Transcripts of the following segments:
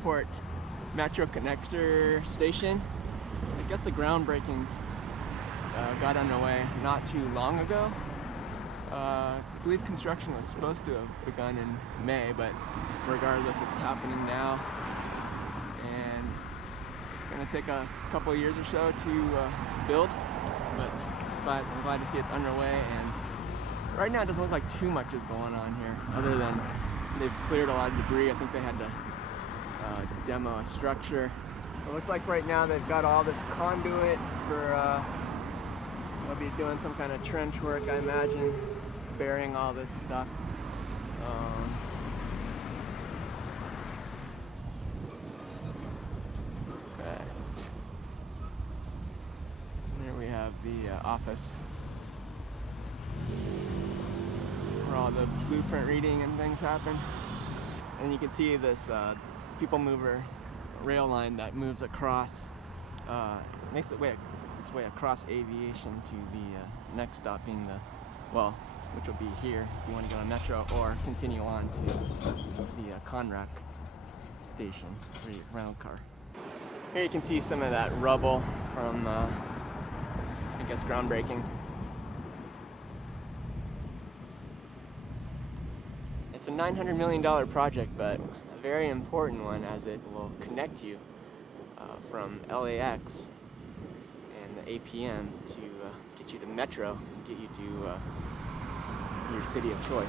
Airport Metro Connector Station. I guess the groundbreaking got underway not too long ago. I believe construction was supposed to have begun in May, but regardless, it's happening now. And it's going to take a couple of years or so to build, but I'm glad to see it's underway. And right now it doesn't look like too much is going on here, other than they've cleared a lot of debris. I think they had to demo a structure. So it looks like right now they've got all this conduit for, they'll be doing some kind of trench work, I imagine, burying all this stuff. Okay. Here we have the office where all the blueprint reading and things happen. And you can see this people mover rail line that moves across, makes its way across Aviation to the next stop being which will be here if you want to go on Metro, or continue on to the Conrack station for your rental car. Here you can see some of that rubble from, I guess, groundbreaking. It's a $900 million project, but a very important one, as it will connect you from LAX and the APM to get you to Metro, and get you to your city of choice.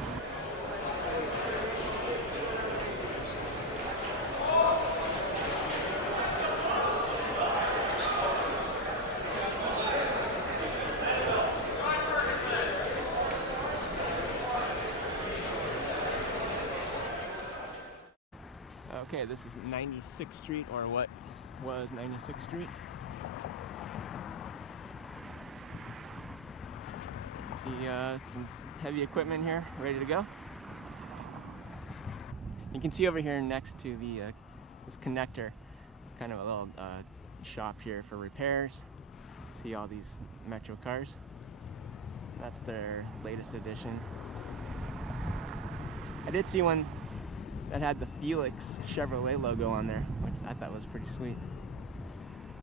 Okay, this is 96th Street, or what was 96th Street. You can see some heavy equipment here, ready to go. You can see over here next to the this connector, kind of a little shop here for repairs. See all these Metro cars. That's their latest edition. I did see one that had the Felix Chevrolet logo on there, which I thought was pretty sweet.